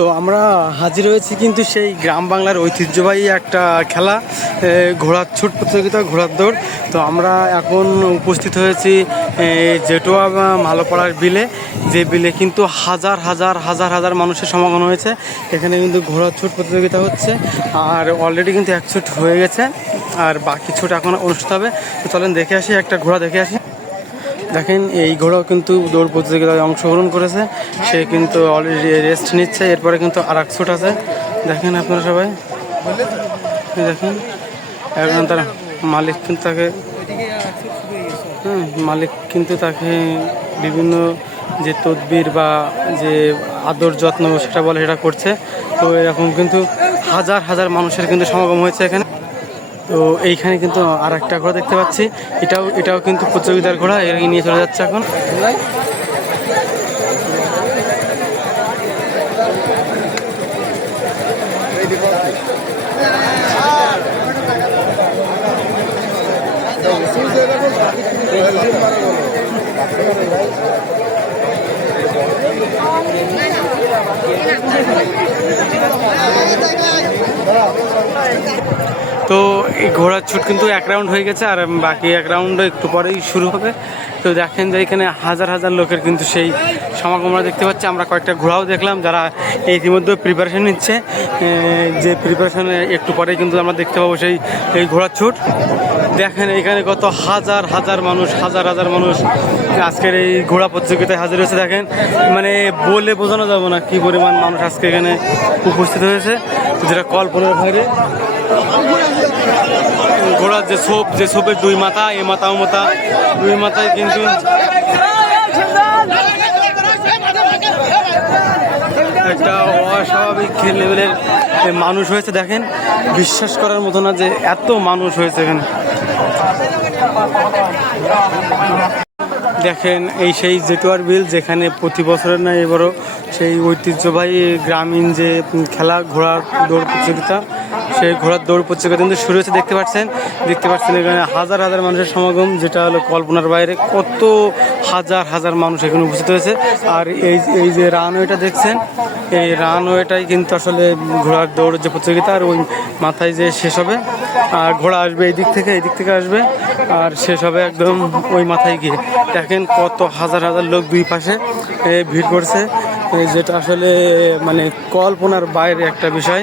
তো আমরা হাজির হয়েছি কিন্তু সেই গ্রাম বাংলার ঐতিহ্যবাহী একটা খেলা ঘোড়ার ছুট প্রতিযোগিতা, ঘোড়ার দৌড়। তো আমরা এখন উপস্থিত হয়েছি জেটুয়া মালোপাড়ার বিলে। যে বিলে কিন্তু হাজার হাজার হাজার হাজার মানুষের সমাগম হয়েছে। এখানে কিন্তু ঘোড়ার ছুট প্রতিযোগিতা হচ্ছে। আর অলরেডি কিন্তু এক ছুট হয়ে গেছে। আর বাকি ছুট এখন অনুষ্ঠিত হবে। তো চলেন দেখে আসি, একটা ঘোড়া দেখে আসি। দেখেন এই ঘোড়াও কিন্তু দৌড় প্রতিযোগিতায় অংশগ্রহণ করেছে। সে কিন্তু অলরেডি রেস্ট নিচ্ছে এরপরে কিন্তু আর এক ছুট আছে। দেখেন আপনারা সবাই। দেখেন এখন তার মালিক কিন্তু তাকে হুম, মালিক কিন্তু তাকে বিভিন্ন যে তদবির বা যে আদর যত্ন সেটা বলে সেটা করছে। তো এরকম কিন্তু হাজার হাজার মানুষের কিন্তু সমাগম হয়েছে এখানে। তো এইখানে কিন্তু আর একটা ঘোড়া দেখতে পাচ্ছি। এটাও এটাও কিন্তু প্রতিযোগিতার ঘোড়া এটাকে নিয়ে চলে যাচ্ছে এখন। তো এই ঘোড়ার ছুট কিন্তু এক রাউন্ড হয়ে গেছে আর বাকি এক রাউন্ড একটু পরেই শুরু হবে। তো দেখেন যে এখানে হাজার হাজার লোকের কিন্তু সেই সমাগমরা দেখতে পাচ্ছি। আমরা কয়েকটা ঘোড়াও দেখলাম যারা ইতিমধ্যে প্রিপারেশন নিচ্ছে। যে প্রিপারেশনে একটু পরেই কিন্তু আমরা দেখতে পাবো সেই এই ঘোড়ার ছুট। দেখেন এখানে কত হাজার হাজার মানুষ, হাজার হাজার মানুষ আজকের এই ঘোড়া প্রতিযোগিতায় হাজির হয়েছে। দেখেন মানে বলে বোঝানো যাবে না কি পরিমাণ মানুষ আজকে এখানে উপস্থিত হয়েছে। যেটা কল্পনার বাইরে। ঘোড়ার যে সোপ যে সোপের দুই মাথা, এ মাথা ও মাথা, দুই মাথায় কিন্তু একটা অস্বাভাবিক লেভেলের মানুষ হয়েছে, দেখেন, বিশ্বাস করার মতো না যে এত মানুষ হয়েছে এখানে। দেখেন, এই সেই জেটুয়ার বিল যেখানে প্রতি বছরের না এবারও সেই ঐতিহ্যবাহী গ্রামীণ যে খেলা, ঘোড়ার দৌড় প্রতিযোগিতা সেই ঘোড়ার দৌড় প্রতিযোগিতা কিন্তু শুরু হয়েছে, দেখতে পাচ্ছেন। দেখতে পাচ্ছেন এখানে হাজার হাজার মানুষের সমাগম, যেটা হলো কল্পনার বাইরে। কত হাজার হাজার মানুষ এখানে উপস্থিত হয়েছে। আর এই এই যে রানওয়েটা দেখছেন, এই রানওয়েটাই কিন্তু আসলে ঘোড়ার দৌড় যে প্রতিযোগিতা, আর ওই মাথায় যে শেষ হবে, আর ঘোড়া আসবে এই দিক থেকে, এই দিক থেকে আসবে, আর শেষ হবে একদম ওই মাথায় গিয়ে। দেখেন কত হাজার হাজার লোক দুই পাশে ভিড় করছে। যেটা আসলে মানে কল্পনার বাইরে একটা বিষয়।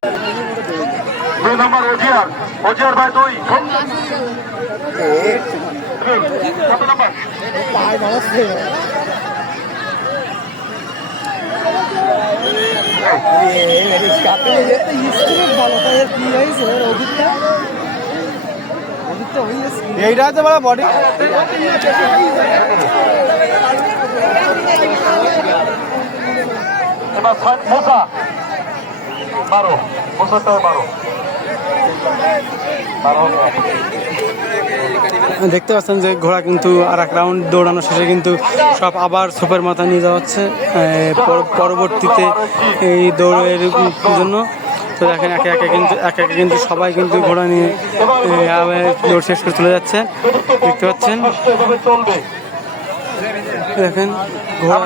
নম্বর ওজিয়ার ওজিয়ার ভাই দুই। কত নম্বর? এইটা হচ্ছে বড় বডি এবার মোসা। বারো মোসা বারো। দেখতে পাচ্ছেন যে ঘোড়া কিন্তু আর এক রাউন্ড দৌড়ানো শেষে কিন্তু সব আবার সোপের মাথা নিয়ে যাওয়া হচ্ছে পরবর্তীতে এই দৌড়ের জন্য। তো দেখেন একে একে কিন্তু, একে একে কিন্তু সবাই কিন্তু ঘোড়া নিয়ে দৌড় শেষ করে চলে যাচ্ছে। দেখতে পাচ্ছেন। দেখেন, ঘোড়া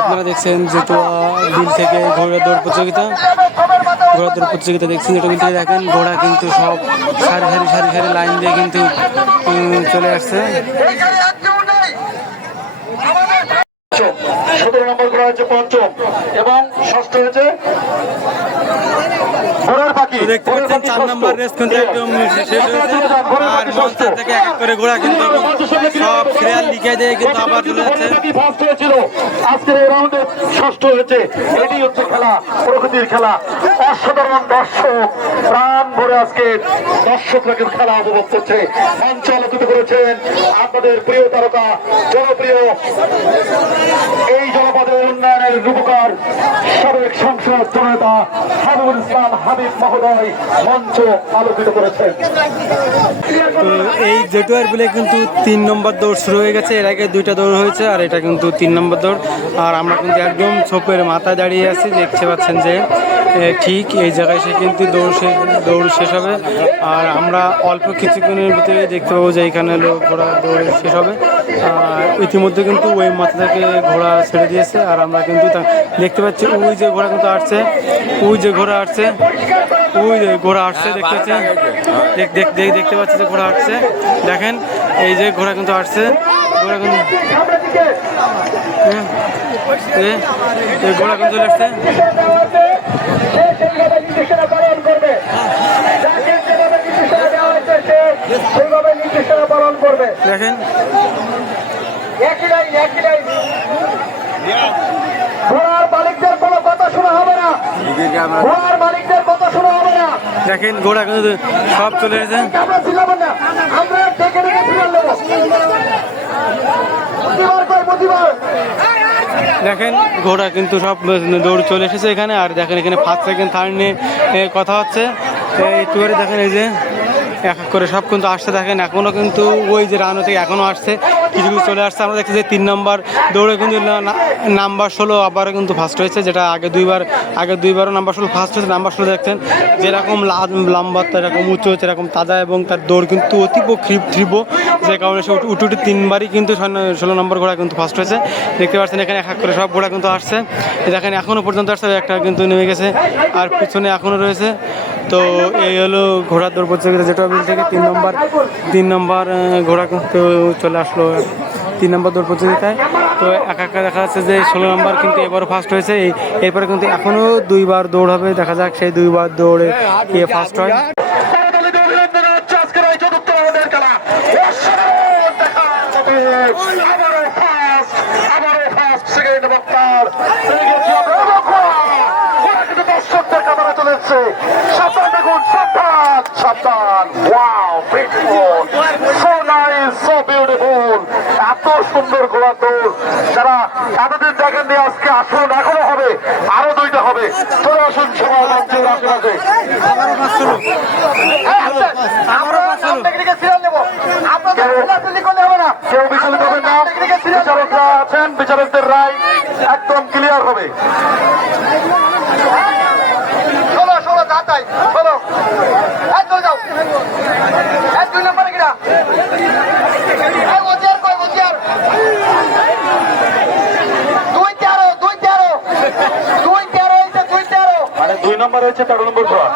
আপনারা দেখছেন যেটুয়া বিল থেকে ঘোড়া দৌড় প্রতিযোগিতা। ঘোড়া দৌড় প্রতিযোগিতা দেখছেন যেটা বিল থেকে দেখেন, ঘোড়া কিন্তু সব সারি সারি সারি সারি লাইন দিয়ে কিন্তু চলে আসছে। সতেরো নম্বর ঘোড়া হচ্ছে পঞ্চম। এবং ষষ্ঠ হয়েছে ঘোড়ার পাখি। দেখতে পাচ্ছেন চার নম্বর রেস কিন্তু একদম শেষ হয়েছে আর মঞ্চের থেকে এক এক করে ঘোড়া কিন্তু সব সিরিয়াল লিখে দিয়ে কিন্তু আবার চলে যাচ্ছে ফার্স্ট হয়েছিল। আজকের এই রাউন্ডে ষষ্ঠ হয়েছে। এটি হচ্ছে খেলা প্রকৃতির খেলা। অসাধারণ দর্শক প্রাণ ভরে আজকে দর্শকরা কিন্তু খেলা উপভোগ করছে। মঞ্চ আলোকিত করেছেন আপনাদের প্রিয় তারকা জনপ্রিয় এই জনপদের উন্নয়নের রূপকার সাবেক সংসদ জনতা হাবিবুল ইসলাম হাবিব মহোদয় মঞ্চ আলোকিত করেছেন। এই জেটুয়ার বলে কিন্তু তিন নম্বর দৌড় শুরু হয়ে গেছে। এর আগে দুইটা দৌড় হয়েছে আর এটা কিন্তু তিন নম্বর দৌড়। আর আমরা কিন্তু একদম ছোপের মাথায় দাঁড়িয়ে আছি। দেখতে পাচ্ছেন যে এ, ঠিক, এই জায়গায় সে কিন্তু দৌড় শেষ দৌড় শেষ হবে। আর আমরা অল্প কিছুক্ষণের ভিতরে দেখতে পাবো যে এখানে লোক ঘোড়া দৌড় শেষ হবে। আর ইতিমধ্যে কিন্তু ওই মাথা থেকে ঘোড়া ছেড়ে দিয়েছে। আর আমরা কিন্তু দেখতে পাচ্ছি, ওই যে ঘোড়া কিন্তু আসছে, ওই যে ঘোড়া আসছে। ওই যে ঘোড়া আসছে দেখতে পাচ্ছেন? দেখ- দেখ- দেখ- দেখতে পাচ্ছি যে ঘোড়া আসছে। দেখেন এই যে ঘোড়া কিন্তু আসছে। ঘোড়া কিন্তু হ্যাঁ, ঘোড়া কিন্তু আসছে। সেইভাবে নির্দেশনা পালন করবে দেখেন। ঘোড়ার মালিকদের কোনো কথা শোনা হবে না। ঘোড়ার মালিকদের কথা শোনা দেখেন ঘোড়া কিন্তু সব চলে এসেছে দেখেন ঘোড়া কিন্তু সব দৌড় চলে এসেছে এখানে। আর দেখেন, এখানে ফার্স্ট সেকেন্ড থার্ড নিয়ে কথা হচ্ছে। একটু করে দেখেন এই যে, এক এক করে সব কিন্তু আসছে। দেখেন এখনও কিন্তু ওই যে রানো থেকে এখনও আসছে। কিছু কিছু চলে আসছে। আমরা দেখছি যে তিন নম্বর দৌড়ে কিন্তু নাম্বার ষোলো আবারও কিন্তু ফার্স্ট হয়েছে, যেটা আগে দুইবার, আগে দুইবারও নাম্বার ষোলো ফার্স্ট হয়েছে, নাম্বার ষোলো দেখছেন। যেরকম লম্বা এরকম উঁচু হচ্ছে এরকম তাজা এবং তার দৌড় কিন্তু অতীব তীব্র যে কারণে সে উঠে উঠে তিনবারই কিন্তু ষোলো- নম্বর ঘোড়া কিন্তু ফার্স্ট হয়েছে। দেখতে পাচ্ছেন এখানে এক এক করে সব ঘোড়া কিন্তু আসছে। দেখেন এখনও পর্যন্ত আসছে, একটা কিন্তু নেমে গেছে, আর পিছনে এখনও রয়েছে। তো এই হলো ঘোড়ার দৌড় প্রতিযোগিতা, যেটা বিল থেকে তিন নম্বর তিন নম্বর ঘোড়া কিন্তু চলে আসলো তিন নম্বর দৌড় প্রতিযোগিতায়। তো এক একা দেখা যাচ্ছে যে ষোলো নম্বর কিন্তু এবারও ফার্স্ট হয়েছে এরপরে কিন্তু এখনও দুইবার দৌড় হবে, দেখা যাক সেই দুইবার দৌড়ে কে ফার্স্ট হয়। অসাধারণ দেখার মতো। আবারও first, আবারও first, second এবং third। পেয়ে গেছি আমরা। এবং ঘোড়া। ঘোড়া কিন্তু দর্শকদের কাতারে চলে এসেছে। সাবধান দেখুন, সাবধান, সাবধান। Wow, beautiful. So so beautiful. এত সুন্দর ঘোড়া তোর যারা এতদিন দেখেননি, আজকে আসুন। এখনও হবে। আরও দুইটা হবে। চলে আসুন সবাই মঞ্চের আশেপাশে কেউ বিচলিত হবেন না বিচারকরা আছেন বিচারকদের রায় একদম ক্লিয়ার হবে শোনো শোনো তাই শোনো এক চলে যাও এক দুই নম্বরে কিনা এই বজিয়ার কই বজিয়ার দুই তেরো দুই তেরো হয়েছে তেরো নম্বর ঘোড়া